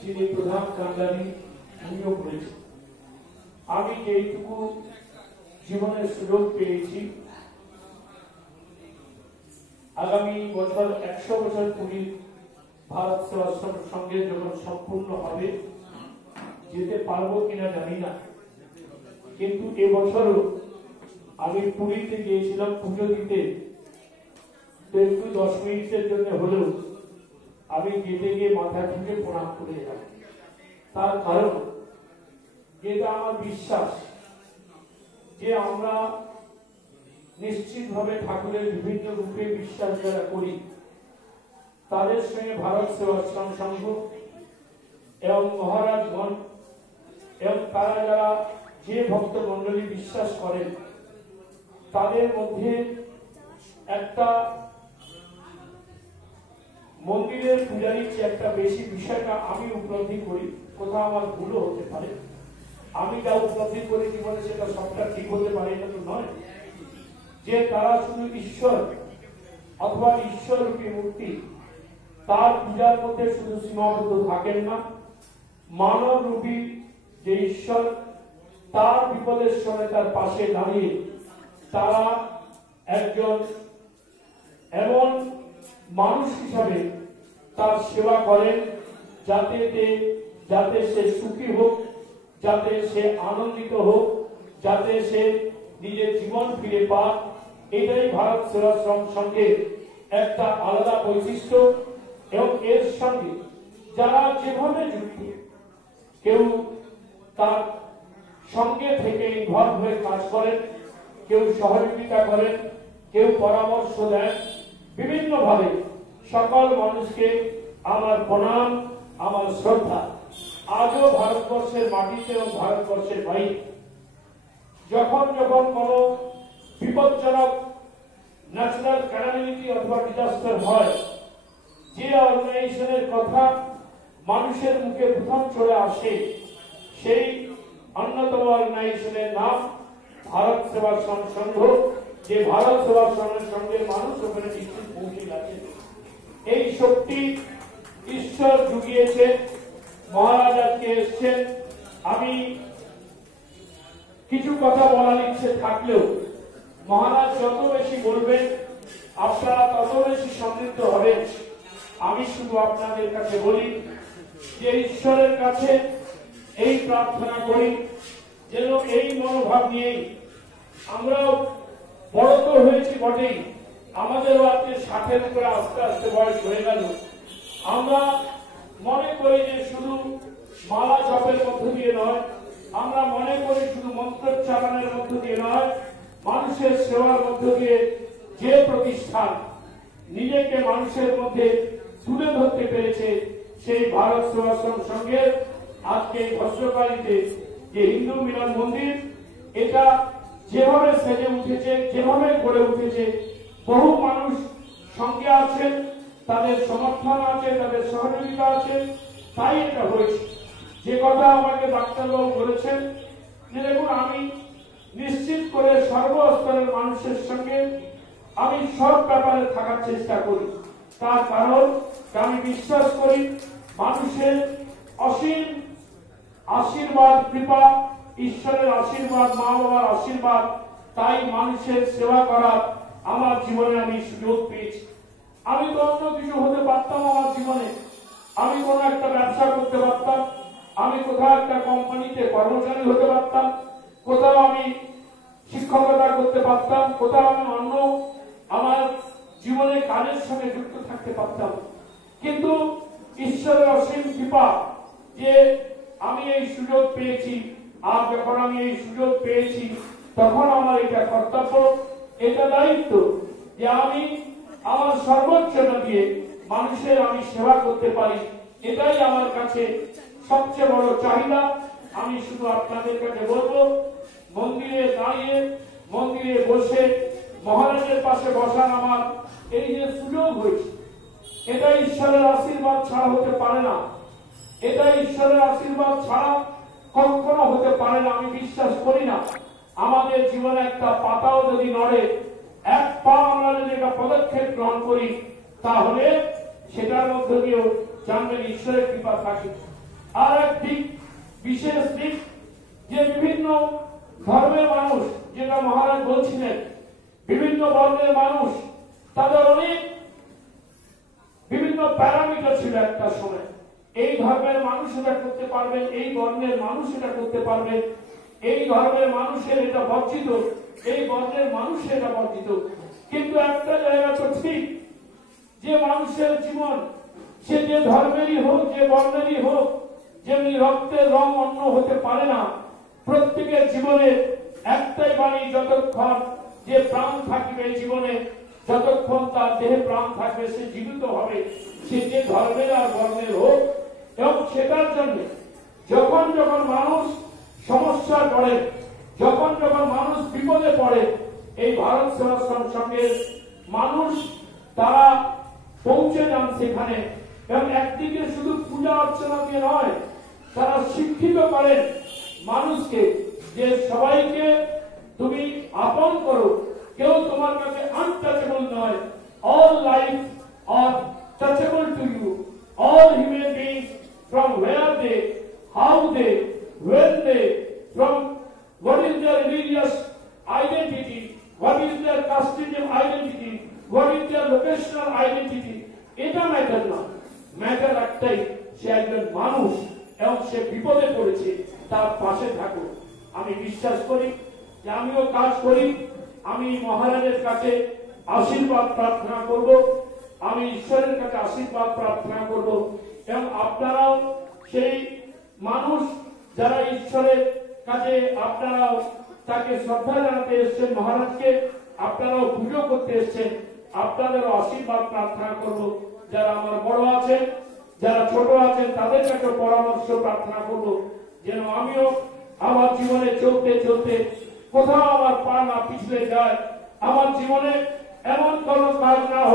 যিনি প্রধান কান্ডারি উনিও করেছেন। আমি যেটুকু জীবনের সুযোগ পেয়েছি, আগামী বছর 100 বছর পুরী ভারত সেবাশ্রমের সঙ্গে যখন সম্পূর্ণ হবে, যেতে পারবো কিনা জানি না, কিন্তু এবছরও আমি পুরীতে গিয়েছিলাম পুজো দিতে। একটু 10 মিনিটের জন্য হলেও আমি যেতে গিয়ে মাথা ঠুকে প্রণাম করে এলাম। তার কারণ যেটা আমার বিশ্বাস যে আমরা নিশ্চিতভাবে ঠাকুরের বিভিন্ন রূপে বিশ্বাস যারা করি, তাদের সঙ্গে ভারত সেবাশ্রম সংঘ এবং মহারাজগণ এবং তারা যারা যে ভক্ত মন্ডলী বিশ্বাস করেন, তাদের মধ্যে একটা মন্দিরের পূজারীর যে একটা বেশি বিষয়টা আমি উপলব্ধি করি, কোথাও আমার ভুলও হতে পারে, আমি যা উপলব্ধি করি জীবনে সেটা সবটা ঠিক হতে পারে এটা তো নয়, যে তারা শুধু ঈশ্বর অথবা ঈশ্বররূপী মূর্তি, তার পূজার মধ্যে শুধু সীমাবদ্ধ থাকেন না। মানব রূপী যে ঈশ্বর, তার বিপদের সময় তার পাশে দাঁড়িয়ে তারা একজন এমন মানুষ হিসাবে তার সেবা করেন যাতে সে সুখী হোক, যাতে সে আনন্দিত হোক, যাতে সে নিজের জীবন ফিরে পাক। এটাই ভারত সেবাশ্রম সঙ্গে একটা আলাদা বৈশিষ্ট্য। এবং এর সঙ্গে যারা যেভাবে যুক্ত, কেউ তার সঙ্গে থেকে ইনভলভ হয়ে কাজ করেন, কেউ সহযোগিতা করেন, কেউ পরামর্শ দেন, বিভিন্ন ভাবে সকল মানুষকে আমার প্রণাম, আমার শ্রদ্ধা। আজও ভারতবর্ষের মাটিতে এবং ভারতবর্ষের বাইরে যখন যখন কোন বিপজ্জনক ন্যাশনাল ক্যালামিটি অথবা ডিজাস্টার হয়, যে অর্গানাইজেশনের কথা মানুষের মুখে প্রথম চলে আসে, সেই অন্যতম অর্গানাইজেশনের নাম ভারত সেবাশ্রম সংঘ। যে ভারত সেবাশ্রমের সঙ্গে মানুষ ওখানে নিশ্চিত পৌঁছে গেছে। এই শক্তি ঈশ্বর জুগিয়েছে। মহারাজ আজকে এসছেন। আমি কিছু কথা বলার ইচ্ছে থাকলেও মহারাজ যত বেশি বলবেন আপনারা তত বেশি সমৃদ্ধ হবেন। আমি শুধু আপনাদের কাছে বলি যে ঈশ্বরের কাছে এই প্রার্থনা করি যেন এই মনোভাব নিয়েই আমরাও বড় তো হয়েছি বটেই, আমাদেরও আজকে 60-এর উপরে আস্তে আস্তে বয়স হয়ে গেল। আমরা মনে করি যে শুধু মালা জপের মধ্য দিয়ে নয়, আমরা মনে করি শুধু মন্ত্রোচ্চারণের মধ্য দিয়ে নয়, মানুষের সেবার মধ্য দিয়ে যে প্রতিষ্ঠান নিজেকে মানুষের মধ্যে তুলে ধরতে পেরেছে, সেই ভারত সেবাশ্রম সংঘের আজকে ভদ্রকালীতে যে হিন্দু মিলন মন্দির, এটা যেভাবে সেজে উঠেছে, যেভাবে গড়ে উঠেছে, বহু মানুষ সঙ্গে আছেন, তাদের সমর্থন আছে, তাদের সহযোগিতা আছে, তাই এটা হয়েছে। যে কথা আমাকে ডাক্তারবাবু বলেছেন যে দেখুন, আমি নিশ্চিত করে সর্বস্তরের মানুষের সঙ্গে আমি সব ব্যাপারে থাকার চেষ্টা করি। তার কারণ আমি বিশ্বাস করি মানুষের অসীম আশীর্বাদ, কৃপা, ঈশ্বরের আশীর্বাদ, মা বাবার আশীর্বাদ, তাই মানুষের সেবা করার আমার জীবনে আমি সুযোগ পেয়েছি। আমি তো অন্য কিছু হতে পারতাম আমার জীবনে, আমি কোন একটা ব্যবসা করতে পারতাম, আমি কোথাও একটা কোম্পানিতে কর্মচারী হতে পারতাম, কোথাও আমি শিক্ষকতা করতে পারতাম, কোথাও আমি অন্য আমার জীবনে কাজের সঙ্গে যুক্ত থাকতে পারতাম। কিন্তু ঈশ্বরের অসীম কৃপা যে আমি এই সুযোগ পেয়েছি, আর যখন আমি এই সুযোগ পেয়েছি তখন আমার এটা কর্তব্য, এটা দায়িত্ব যে আমি আমার সর্বোচ্চ দিয়ে মানুষের আমি সেবা করতে পারি। এটাই আমার কাছে সবচেয়ে বড় চাহিদা। আমি শুধু আপনাদের কাছে বলবো, মন্দিরে দাঁড়িয়ে, মন্দিরে বসে মহারাজের পাশে বসার আমার এই যে সুযোগ হয়েছে, এটা ঈশ্বরের আশীর্বাদ ছাড়া হতে পারে না। এটা ঈশ্বরের আশীর্বাদ ছাড়া কখনো হতে পারে না। আমি বিশ্বাস করি না আমাদের জীবনে একটা পাতাও যদি নড়ে, এক পা আমরা যদি একটা পদক্ষেপ গ্রহণ করি, তাহলে সেটার মধ্যে দিয়েও জানবেন ঈশ্বরের কৃপা থাকে। আর এক দিক, বিশেষ দিক, যে বিভিন্ন ধর্মের মানুষ, যেটা মহারাজ বলছিলেন, বিভিন্ন বর্ণের মানুষ, তাদের অনেক বিভিন্ন প্যারামিটার ছিল একটা সময়। এই ধর্মের মানুষ এটা করতে পারবেন, এই বর্ণের মানুষ এটা করতে পারবেন, এই ধর্মের মানুষের এটা বর্জিত, এই বর্ণের মানুষের এটা বর্জিত। কিন্তু একটা জায়গা তো ঠিক, যে মানুষের জীবন, সে যে ধর্মেরই হোক, যে বর্ণেরই হোক, যেমনি রক্তের রং অন্য হতে পারে না, প্রত্যেকের জীবনে একটাই বাণী, যতক্ষণ যে প্রাণ থাকবে জীবনে, যতক্ষণ তার দেহে প্রাণ থাকবে, সে জীবিত হবে, সে যে ধর্মের আর বর্ণের হোক। এবং সেটার জন্য যখন যখন মানুষ সমস্যায় পড়ে, যখন যখন মানুষ বিপদে পড়ে, এই ভারত সেবাশ্রম সঙ্গে মানুষ তারা পৌঁছে যান সেখানে। এবং একদিকে শুধু পূজা অর্চনা দিয়ে নয়, তারা শিক্ষিত করেন মানুষকে, যে সবাইকে তুমি আপন করো, কেউ তোমার কাছে আনটাচেবল নয়। All life are touchable to you, all human beings, from where they, how they, when they, from what is their religious identity, what is their custodian identity, what is their vocational identity, এটা matter না। Matter একটাই, সে একজন মানুষ এবং সে বিপদে পড়েছে, তার পাশে থাকো। আমি বিশ্বাস করি যে আমিও কাজ করি, আমি মহারাজের কাছে আশীর্বাদ প্রার্থনা করব, আমি ঈশ্বরের কাছে আশীর্বাদ প্রার্থনা করব। এবং আপনারাও সেই মানুষ যারা ঈশ্বরের কাছে, আপনারাও তাকে শ্রদ্ধা জানাতে এসছেন, মহারাজকে আপনারাও পুজো করতে এসছেন, আপনাদেরও আশীর্বাদ প্রার্থনা করব। যারা আমার বড় আছেন, যারা ছোট আছেন, তাদের কাছে পরামর্শ প্রার্থনা করব, যেন আমিও আমার জীবনে চলতে চলতে কোথাও আমার পা না পিছলে যায়, আমার জীবনে এমন কোনো কাজ না হয়